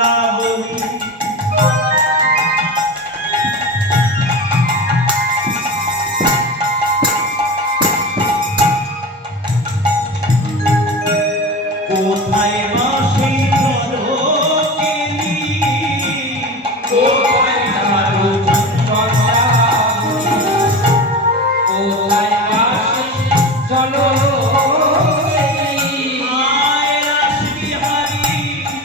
বৃন্দাবনী কোথায় বাসি ঝলকেলি কোথায় ঝাড়ু চন্দনাবনী কোথায় বাসি ঝলকেলি আয় রাসবিহারী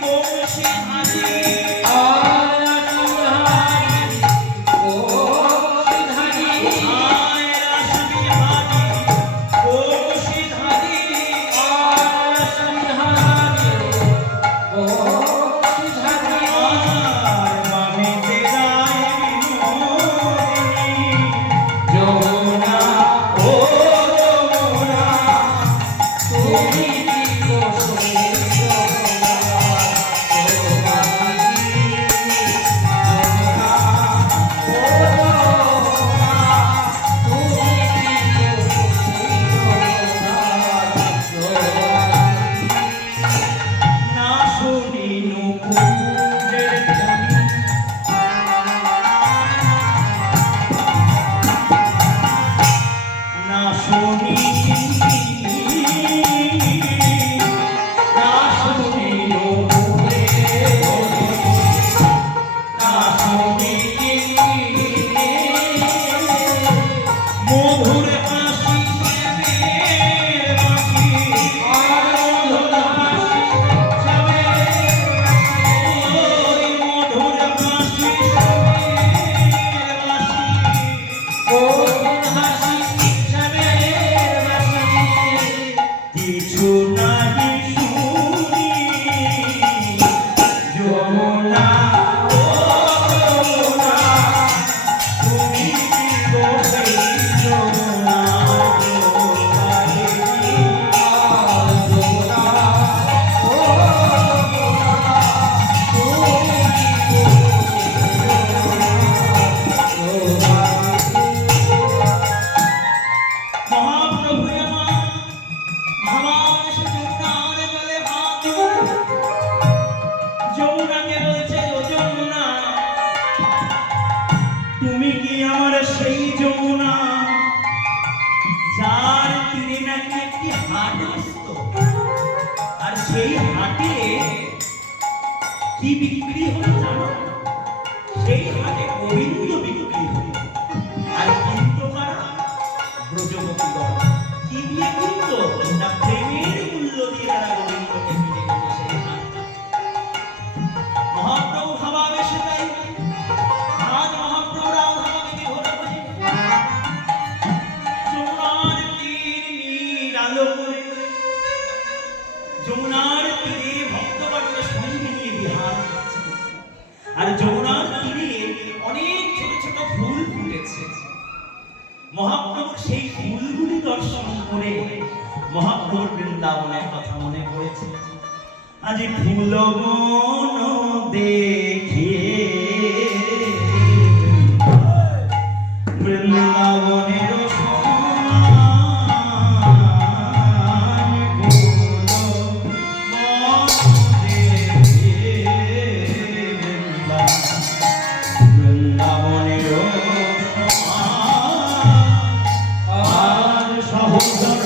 বংশীধারী আয় রাসবিহারী বংশীধারী আয় রাসবিহারী বংশীধারী তুমি কি আমার সেই যমুনা যার তীরে নাকি একটি হাট আসতো আর সেই হাটে কি বিক্রি হলো জানো সেই হাটে গোবিন্দ বিক্রি হলো আর কিনতো কারা ব্রজবতীগণ কি দিয়ে কিনতো না প্রেমের মূল্য দিয়ে তারা গোবিন্দকে কিনে নিত সেই হাট মহাপ্রভু ভাবাবেশে তাই আজ মহাপ্রভু রাধাকে ঘোরা করে যমুনার তীর নীল আলো করে যমুনার তীরে ভক্তগণকে সঙ্গে নিয়ে বিহার করছে আর যমুনার তীরে অনেক ছোট ছোট ফুল ফুটেছে মহাপ্রভুর সেই ফুলগুলি দর্শন করে মহাপ্রভুর বৃন্দাবনের কথা মনে পড়েছে আজ ফুলবন দেখিয়ে বৃন্দাবনের সমান বৃন্দাবনের সমান আর সহচর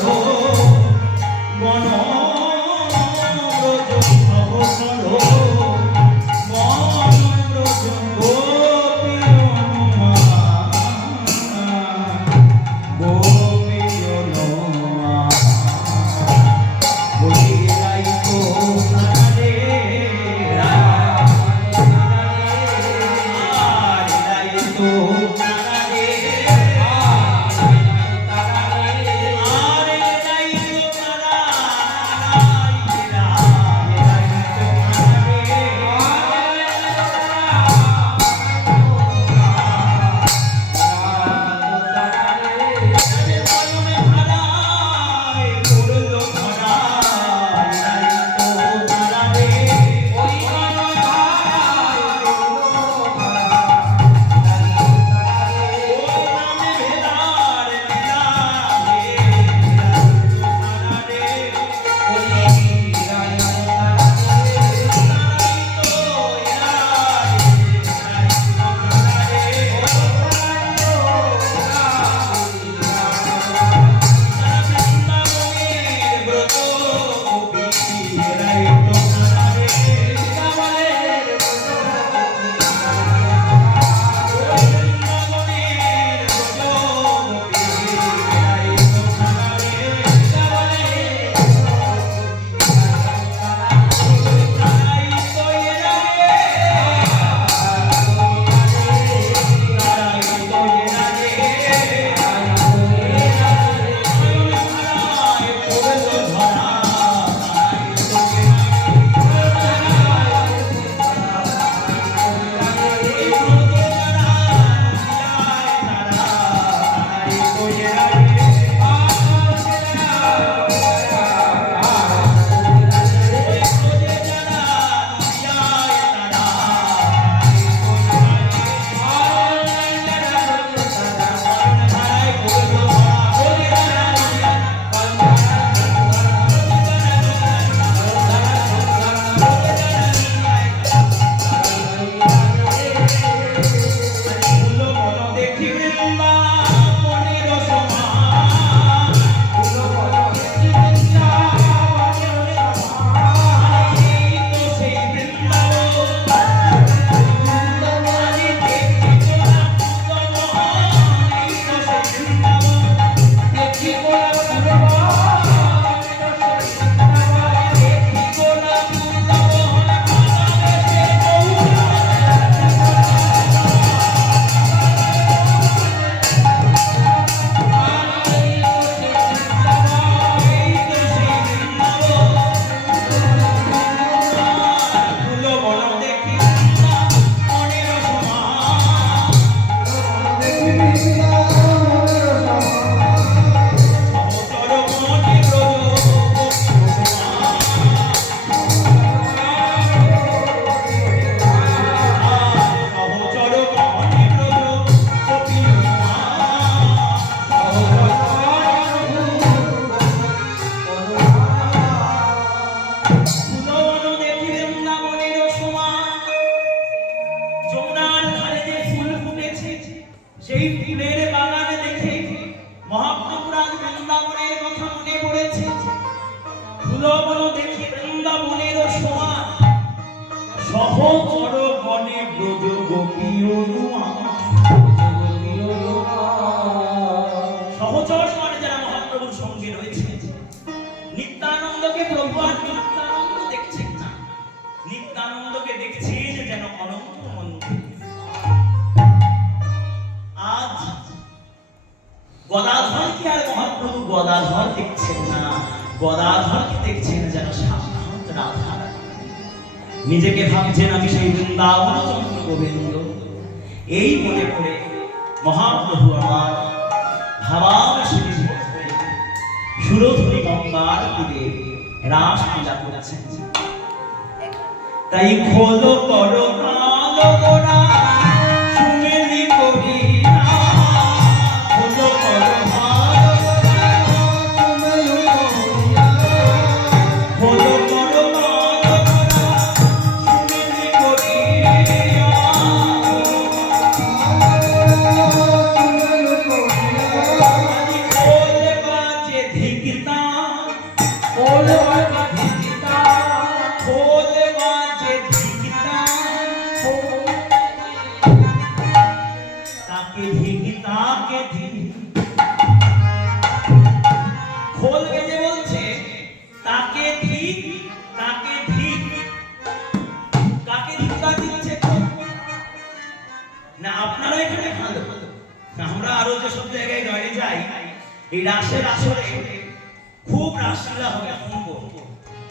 গণ সহচর গদাধর দেখছেন না, গদাধরকে দেখছেন যেন সাক্ষাৎ রাধা। নিজেকে ভাবছেন আমি সেই বৃন্দাবন চন্দ্র গোবিন্দ। এই মনে করে মহাপ্রভু আমার ভাবাবেশে সুরধুরি গঙ্গার তীরে রাস লীলা করেছেন। তাই খোলো করো কালো গোরা সুমেলি করি না, খোলো করো ভালো খোলো করো কালো গোরা সুমেলি করি না, খোলে বাজে ধিকতা, খোলে বাজে ধিকতা, খোলে বাজে ধিকতা, তাকে ধিকতা কে ধিক, খোল বেজে বলছে তাকে ধিক, তাকে ধিক, কাকে ধিক্কার দিচ্ছে না? আপনারা এখানে ভালো, আমরা আরো যে সব জায়গায় গাড়ি যাই, এই রাসের আসরে খুব রাসলীলা হবে।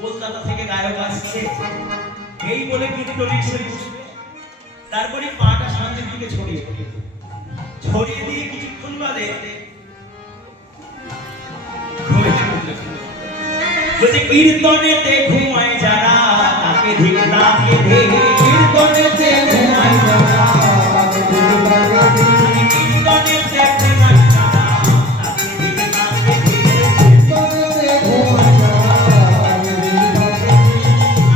কলকাতা থেকে গায়ক আসছে, এই বলে কীর্তন এসে বসবে, তারপরে পাটা সামনের দিকে ছড়িয়ে ছড়িয়ে দিয়ে কিছুক্ষণ বাদে বলছে কীর্তনেতে ঘুমায় যারা তাকে ধিক, তাকে ধিক, কীর্তনেতে ঘুমায় যারা তাকে ধিক, কীর্তনেতে ঘুমায় যারা তাকে ধিক, তাকে ধিক, কীর্তনেতে ঘুমায় যারা তাকে ধিক,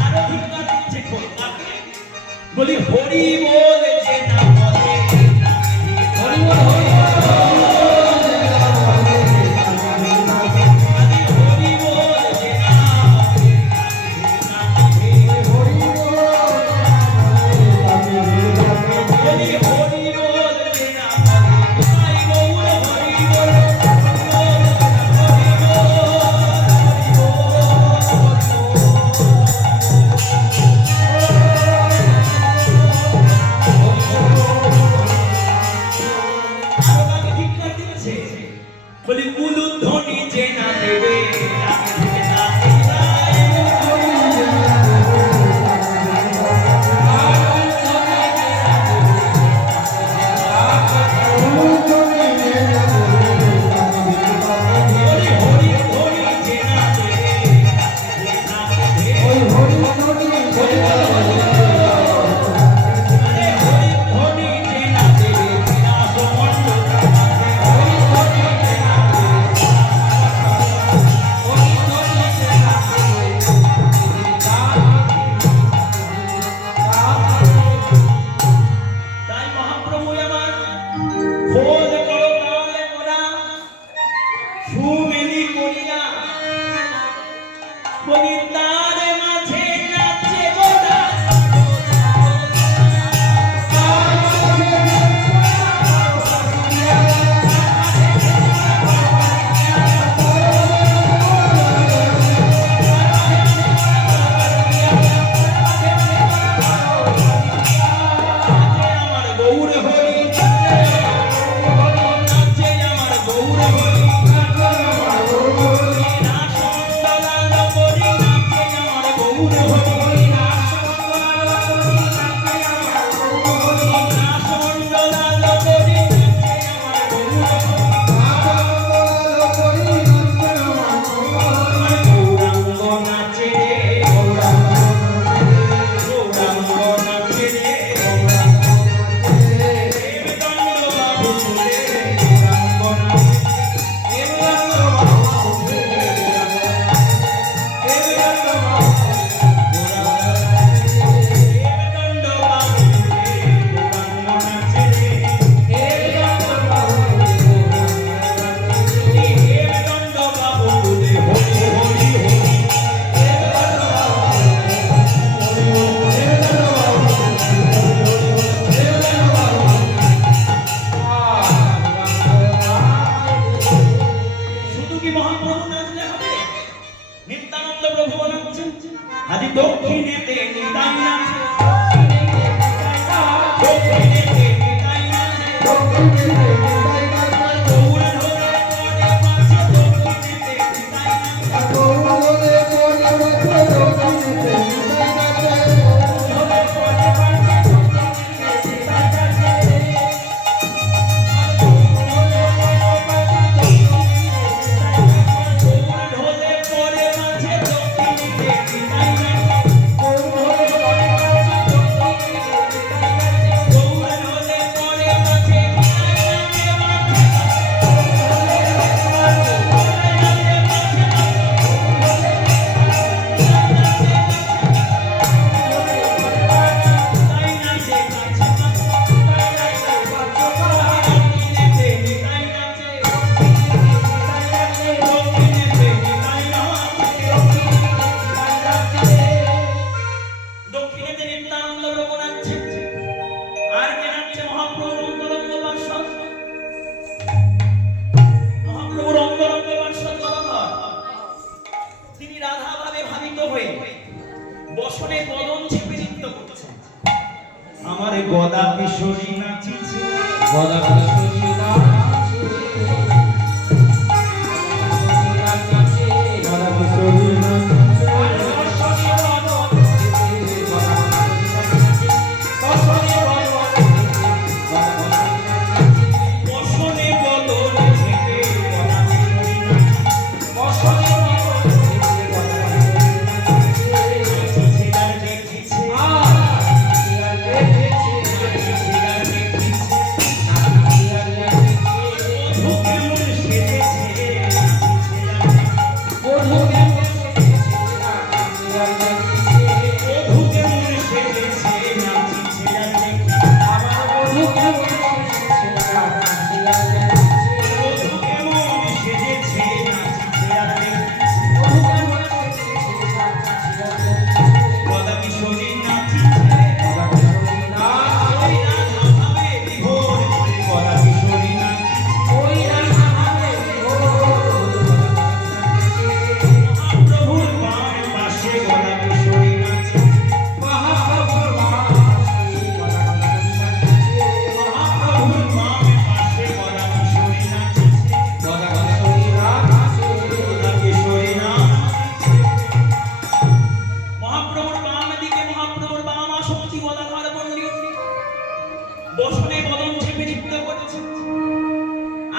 আরো ধিক্কার দিচ্ছে খোলকাকে। বলি হরি বল যে না বলে তাকে ধিক, হরি বল, হরি বল, হয়ে বসনে বদন চেপে নৃত্য করছে। আমার গদা কিশোরী নাচিছে, গদা কিশোরী নাচিছে, গদা কিশোরী নাচিছে, বসনে বদন চেপে গদা কিশোরী নাচিছে, আর দেখিছে মধু কেমন সেজেছে, মধু কেমন সেজেছে নাচিছে আর দেখিছে, মধু কেমন সেজেছে নাচিছে আর দেখিছে, গদা কিশোরী নাচিছে, ওই রাধা ভাবে বিভোর করে গদা কিশোরী নাচিছে, মহাপ্রভুর বাম পাশে গদা কিশোরী নাচিছে, মহাপ্রভুর বাম পাশে গদা কিশোরী নাচিছে, গদা কিশোরী নাচিছে। মহাপ্রভুর বাম দিকে মহাপ্রভুর বাম আসক্তি গদাধর পণ্ডিত বসনে বদন চেপে নৃত্য করছে,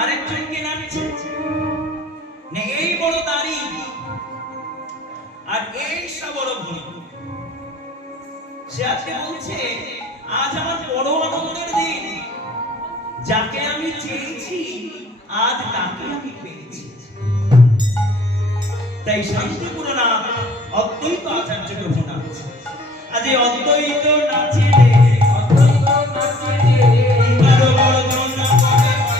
আরেকজনকে নাচছে। এই বড় দাড়ি আর এই বড় ভুঁড়ি, সে আজকে বলছে আজ আমার বড় আনন্দের দিন, যাকে আমি চেয়েছি আজ তাকে আমি পেয়েছি। তাই শান্তিপূর্ণনাথ অদ্বৈত আচার্যকে ভোনাচ্ছে, আজ এই অদ্বৈত নাচে রে, কারো বর্জন করে অদ্বৈত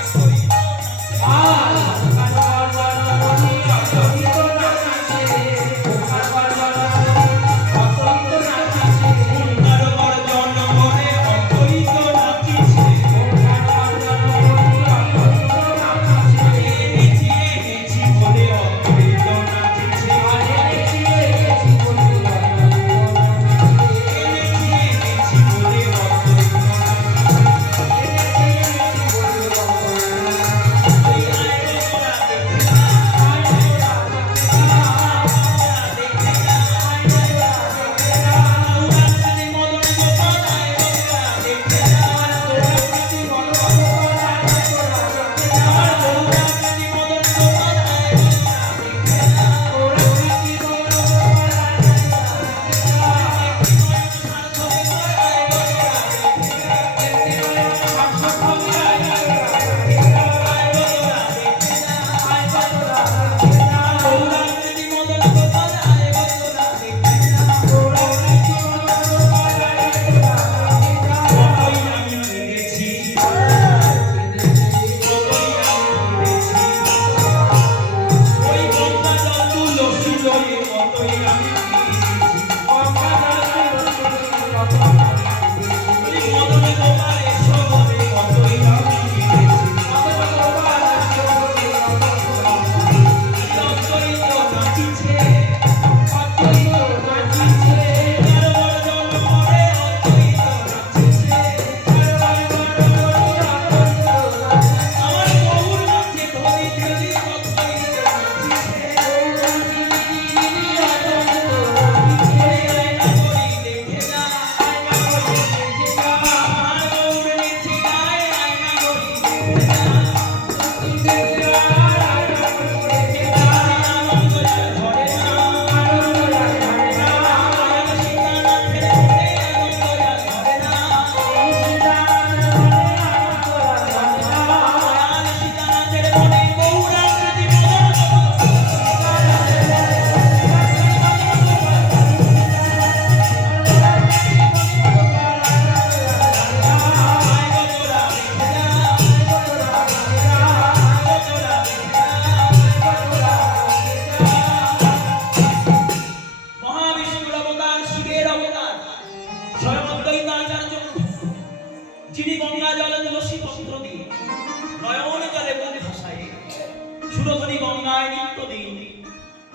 কারো বর্জন করে অদ্বৈত নাচিছে, এনেছি এনেছি বলে অদ্বৈত নাচিছে, এনেছি এনেছি বলে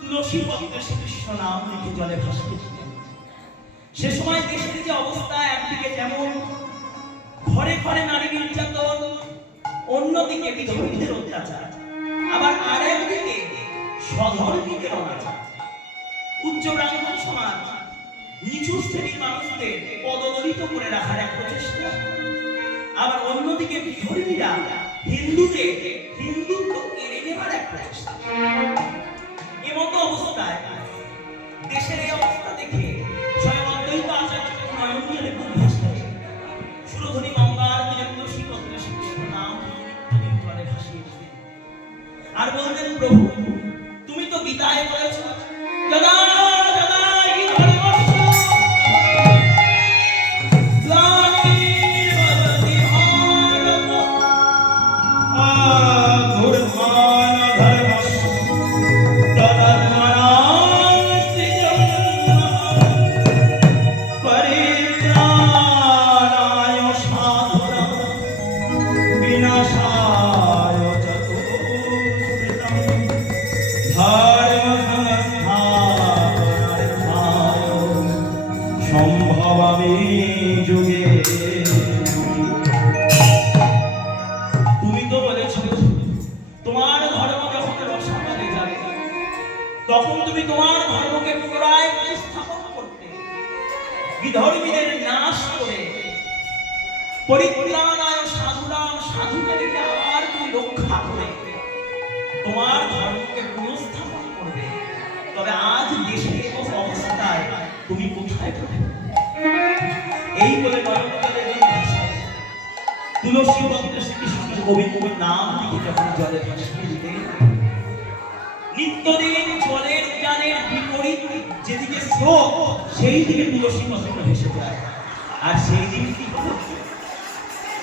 তুলসী পত্রে শ্রীকৃষ্ণ নাম লিখে জলে ভাসিয়েছিলেন। সে সময় দেশের যে অবস্থা, একদিকে যেমন ঘরে ঘরে নারী নির্যাতন, অন্যদিকে বিধর্মীদের অত্যাচার, আবার আরেকদিকে স্বধর্মীদের অনাচার। উচ্চ ব্রাহ্মণ সমাজ নিচু শ্রেণীর মানুষদের পদদলিত করে রাখার এক প্রচেষ্টা, আবার অন্যদিকে বিধর্মীরা হিন্দুদের হিন্দুত্ব কেড়ে নেবার এক প্রচেষ্টা। এমতো অবস্থায় দেশের এই অবস্থা দেখে স্বয়ং অদ্বৈত আচার্য নয়ন জলে খুব ভাসলেন। সুরধনী গঙ্গার তীরে তুলসী পত্রে শ্রীকৃষ্ণ নাম জলে ভাসিয়ে দিলেন আর বললেন, প্রভু তুমি তো গীতায় বলেছ, যদা যদা হি ধর্মস্য গ্লানির্ভবতি ভারত আধুর্ভান ধর্মস্য তদাত্মনাং সৃজন্মঃ পরিত্রাণায় সাধুনাং বিনাশায় চ দুষ্কৃতম ধর্ম সংস্থাপনার্থায় সম্ভবামি যুগে। তুমি তো বলেছ তোমার ধর্ম যখন রসাতলে যাবে তখন তুমি তোমার ধর্মকে পুনরায় প্রতিস্থাপন করতে, বিধর্মীদের নাশ করে পরিত্রাণায় সাধুনাং সাধুদেরকে আবার তুমি রক্ষা করে তোমার ধর্মকে পুনঃস্থাপন করবে। তবে আজ দেশের অবস্থায় তুমি কোথায় পড়বে? এই বলে নয়নজলে তুলসী পত্রে শ্রীকৃষ্ণ গোবিন্দের নাম লিখে যখন জলে ভাসিয়ে দিলেন, নিত্যদিন জলের উজানের বিপরীত যেদিকে স্রোত, সেই দিকে তুলসী পত্র ভেসে যায়। আর সেই দিকে কি হলো?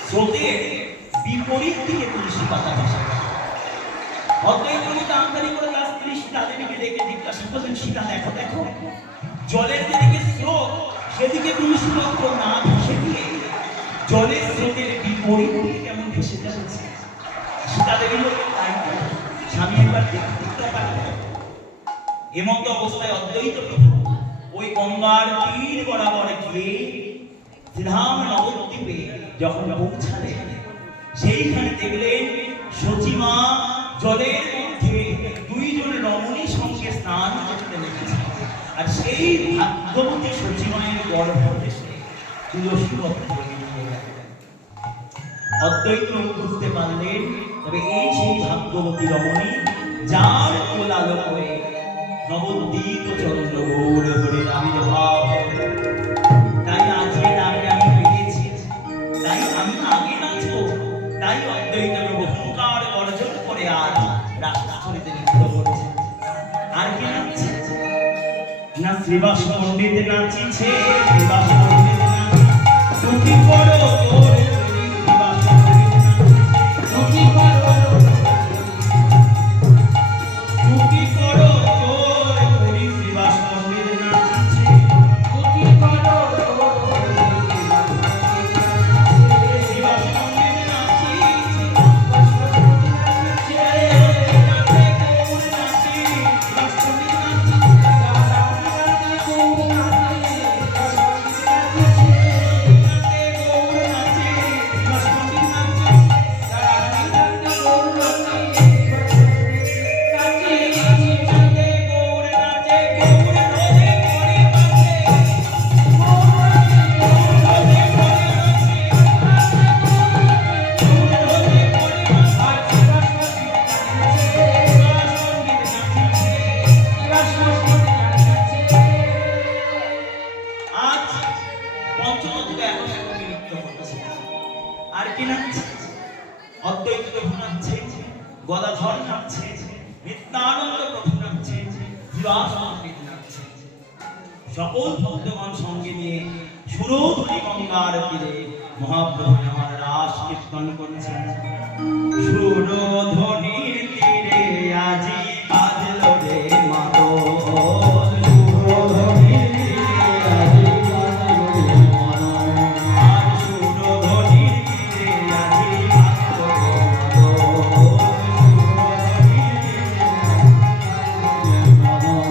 স্রোতের বিপরীত দিকে তুলসী পাতা ভেসে যায়। অদ্বৈত আমদানি করে তার স্ত্রী সীতা দেবীকে ডেকে জিজ্ঞাসা করলেন, সীতা দেখো দেখো, জলের যেদিকে স্রোত সেদিকে তুলসী পত্র না ভেসে দিয়ে জলের স্রোতের বিপরীত দিকে কেমন ভেসে যাচ্ছে? সীতা দেবী বললেন, তাই তো স্বামী, একবার দেখতে পারবে। এমতো অবস্থায় অদ্বৈত প্রভু ওই গঙ্গার তীর বরাবর গিয়ে শ্রীধাম নবদ্বীপে যখন পৌঁছালেন, সেইখানে দেখলেন সচিমা জলের মধ্যে দুইজন রমণীর সঙ্গে স্নান করতে লেগেছে। আর সেই ভাগ্যবতী সচিমায়ের গর্ভদেশে তুলসী পত্র অদ্বৈত বুঝতে পারলেন, তবে এই সেই ভাগ্যবতী রমণী যার কোলালো হয়ে নবদ্বীপ চন্দ্র গৌর হরির আবির্ভাব। তাই আজকে নামে আমি পেয়েছি, তাই আমি আগে নাচবো। তাই অদ্বৈত বহুকার অর্জন করে আজ রাষ্ট্রপতিতে নৃত্য করছে। আর কে নাচছে? না শ্রীবাস পণ্ডিত নাচিছে, শ্রীবাস পণ্ডিত নাচিছে, তুমি করো তোর শ্রীবাস পণ্ডিত নাচিছে, তুমি করো তোর হরি শ্রীবাস পণ্ডিত নাচিছে, তুমি করো শ্রীবাস পণ্ডিত নাচিছে, আর কি নাচছে? অদ্বৈত প্রভু নাচছে, গদাধর নাচছে, নিত্যানন্দ প্রভু নাচছে, শ্রীবাস পণ্ডিত নাচছে। সকল ভক্তগণ সঙ্গে নিয়ে সুরধনী গঙ্গার তীরে মহাপ্রভু আমার রাস কীর্তন করছেন। সুরধনীর তীরে আজি বাজলো রে মাদল, সুরধনীর তীরে আজি বাজলো রে মাদল, আর সুরধনীর তীরে আজি বাজলো রে মাদল, সুরধনীর তীরে আজি বাজলো রে মাদল।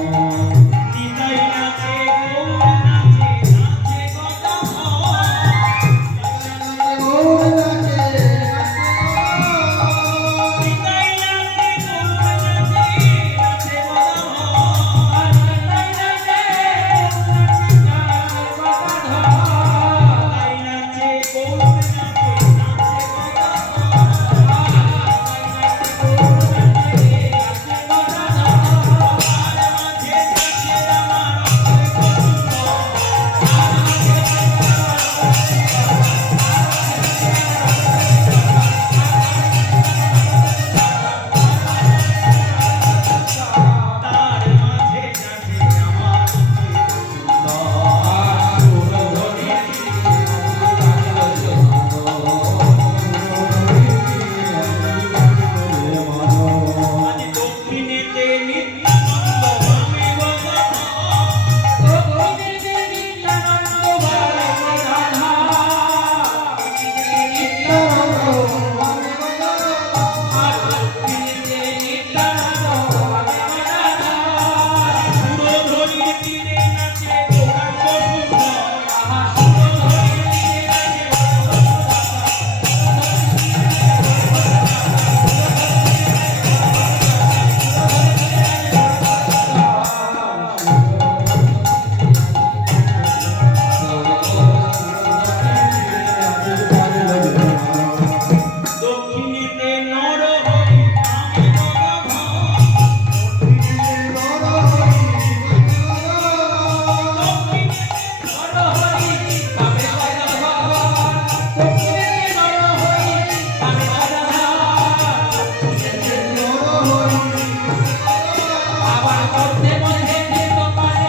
আবার করতে মধ্যে তোমারে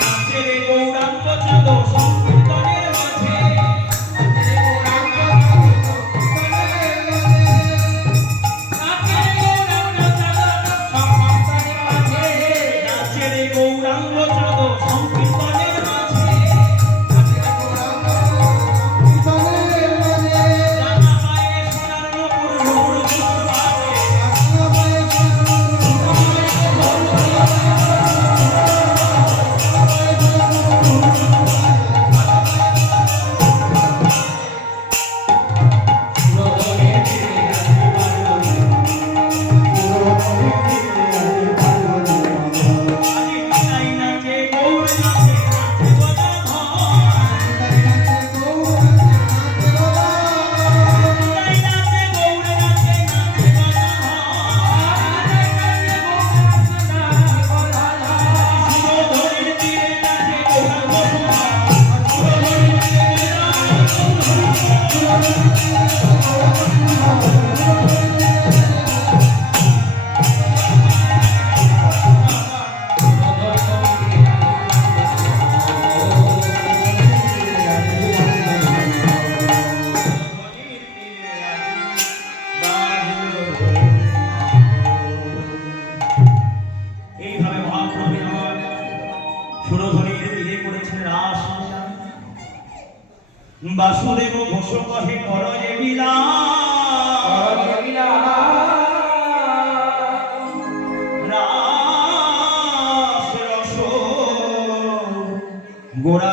নাচেরে গৌরাঙ্গ চাঁদ সংকীর্তনের মাঝে নাচেরে গৌরাঙ্গ চাঁদ সংকীর্তনের মাঝে রাঙা মায়ের সোনার নূপুর নূর নূর বাজে আজি বিনাই নাচে গৌর নাচে নাচে গদাধর বিনাই নাচে গৌর নাচে নাচে গদাধর সুরধরের তীরে নাচে গৌরাঙ্গ সুধা এইভাবে মহাপ্রভু সুরধনীর তীরে করেছেন রাস বাসুদেব ঘোষ কহে করয়ে রাস রস গোরা